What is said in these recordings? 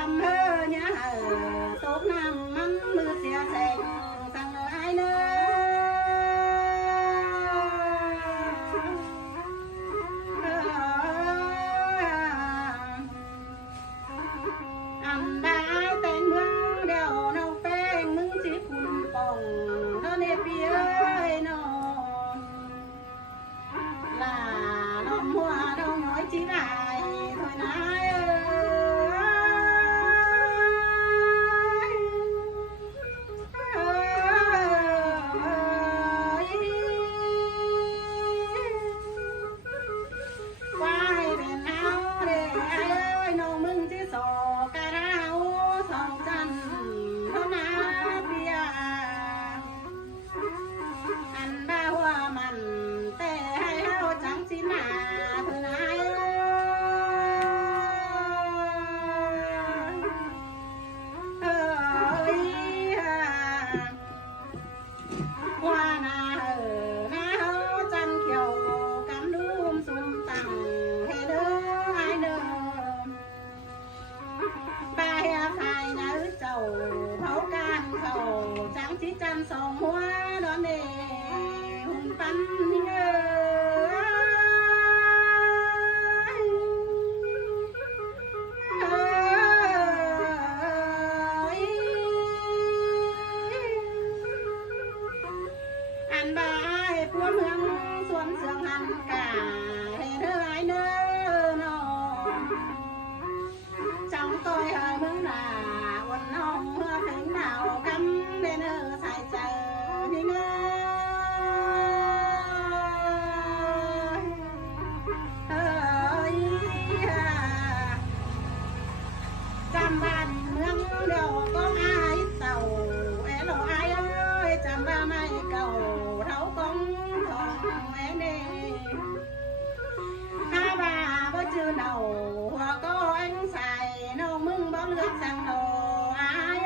đầm hơ nhá tốt nam mắn mưa xia xèn sang ai nơi ăn ba tên mưa đèo nâu phèn mưng chỉ phun bồng nó nếp ơi nó là nó mua đâu nói chỉ lại thôi nãy chỉ chăn sòng hoa đón đề hùng văn ăn bài cuốn hương xuân sương hẳn cả hề đơ ai nơ nó trong tôi hơi mừng là quần hồng mưa phình nào cắm bên ở sai chờ đi ơi trăm ba đi mương đều có ai tàu é lộ ai ơi trăm ba mai cầu thấu công thòng é nè hai bà bữa trưa đầu hoa có anh xài nâu mưng bó lướt sang đồ ai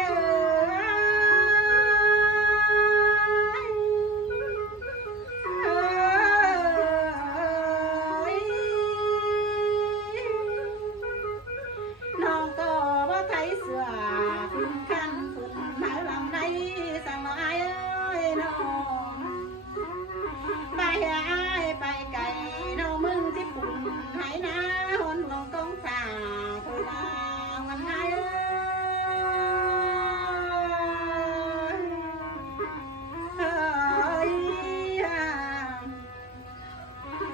non có bó thấy sửa phun khăn phun máu làm đây sang nó ai ơi nó bài ai bài cày nâu mưng tiếp phun hãy na hôn lòng công phà thôi là ngân hai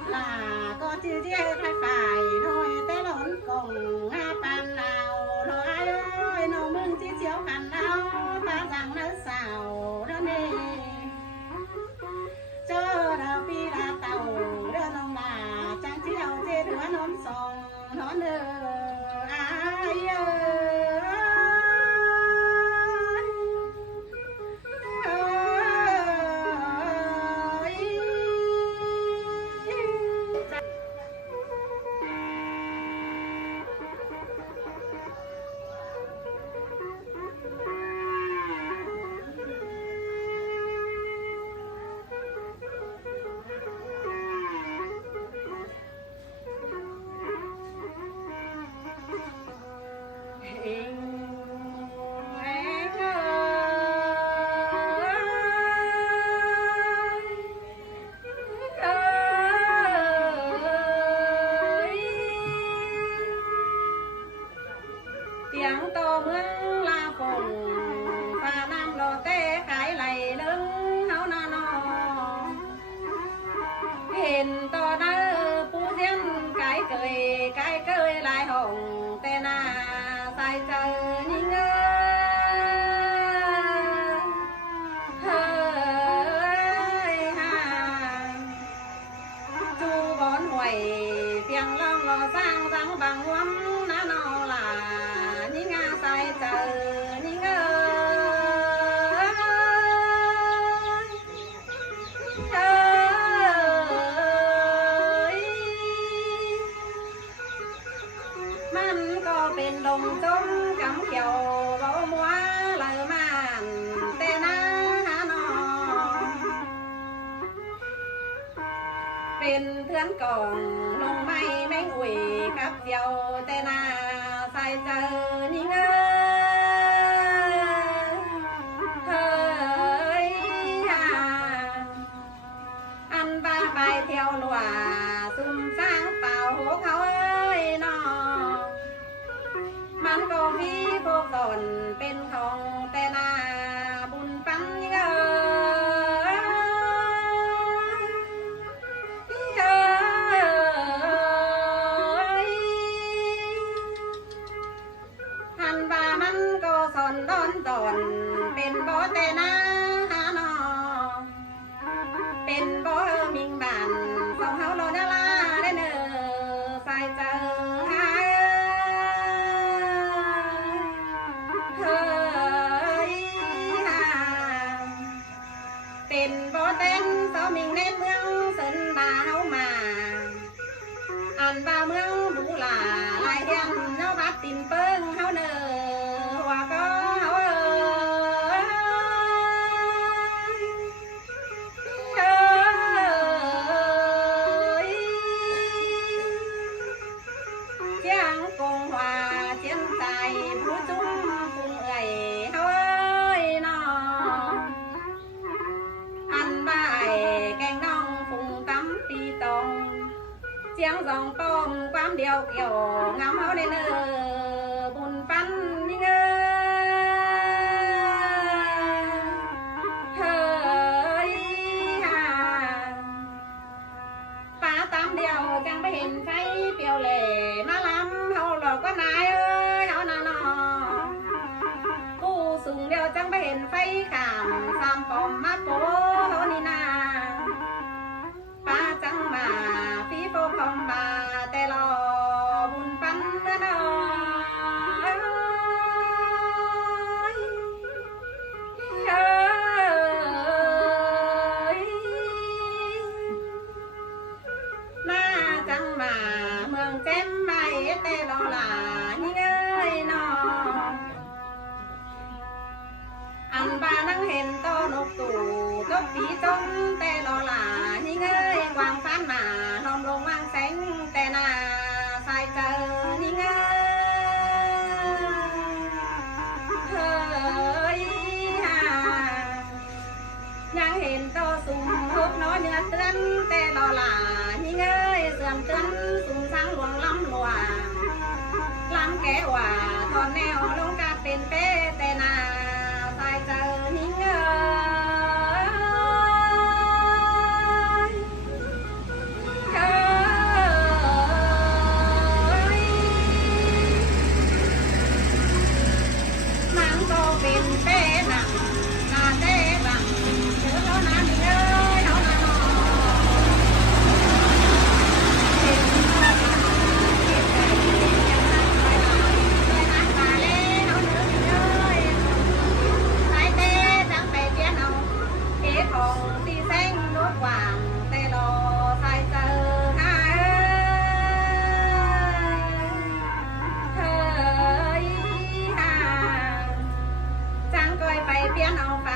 là có chữ chia thay phải thôi té đón cùng ha pan nào rồi ai ơi nâu mưng chỉ chiếu khăn áo ta rằng nó xào đó nè chớ đào pi đà tàu đưa nông là trang trí đầu chê đứa nón sòng nó nơ ai tiếng to mương la phùng và nam lò tê cái lầy lưng háo na nó hình to đã pu riêng cái cười lại hồng tê na sai chờ nhìn ơi ha chu bón hoài phiền long lò sang răng bằng huắm na nó là sai chờ những ơi man có bên đồng trống cắm kiều bao mua lời màn tên á nó bên thuyền còn lông may mấy quỷ cắp diều tên sai chờ những พี่พวกตนเป็นของแต่นาบุญปันเอ้ยหันว่ามันก็สอนดอนตนเป็นบ่แต่นาหาหนอเป็นบ่มิงบานสองเฮาโลดาลาได้เนอใส่เจอหาเฮ้ยหาเป็นบ่เต้นเสามิงเน้นเมืองเสินดาเฮามาอันว่าเมืองบูหลาลายเฮียนเนาบัดตินเปิ้งเฮาเนอว่าก็เฮากงว่าเจียนใจผู้จุ้มปุงเอ่ยเฮาเอ้ยน้องอันบ่ายแกงน้องปุงตำปีตองเจียงสองป้อมความเดียวเกี่ยวงามเฮาได้เนอบุญปันยิ่งเอ้ยเฮ้ยป่าตามเดียวจังไปเห็นไฟเปียวเหล่มาลำเราก็นายเอ้ยเฮานาน้อผู้สูงเดียวจังไปเห็นไฟขามสามปอมมาโปเฮานี่นาป้าจังมาพี่โปพอมบาแต่รอบุญปันเด้อน้อยเอ้ยมาจังมาเมืองแจ่มใหม่แต่รอหลานี่เอ้ยน้องอันบ้านั่งเห็นโตนกตู่ตกปีจงแต่รอหลานี่เอ้ยวางฟ้านมาลอมลงวางแสงแต่หน้าสายเจอนี่เอ้ยเฮ้ยยังเห็นโตสุ่มฮกน้อยเนื้อเตือนแต่รอหลานี่เอ้ยเสื่อมเตือนสุ่มสังหลวงล้ำหลวงล้ำแก่ว่าทอนแนวลงกาเป็นเป้แต่นาสายเจอนิ่งเอ้ยเอ้ยมันก็เป็นเป้หนังนาเต้บังเจอเขานานิ่งเอ้ยเขานาน้อเห็นเขาเห็นใจยังนั่งคอยหลับคอยหันตาเล่เขาเนื้อนิ่งเอ้ยสายเต้จังไปเพี้ยนเอาเอ๋ของตีแสงนกหวางแต่รอสายเจอหาเฮ้ยหาจังก้อยไปเพี้ยนเอาไป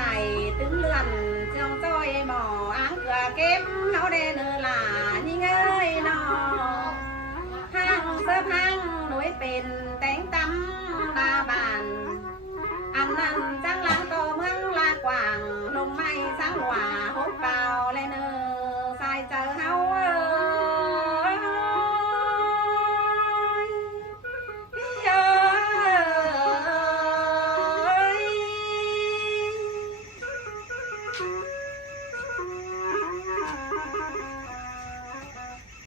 ตึงเลื่อนเจียงจ้อยหมออ้างเกลือเก็บเขาได้เนื้อหลานี่เงยนอห้างเสื้อพังหน่วยเป็น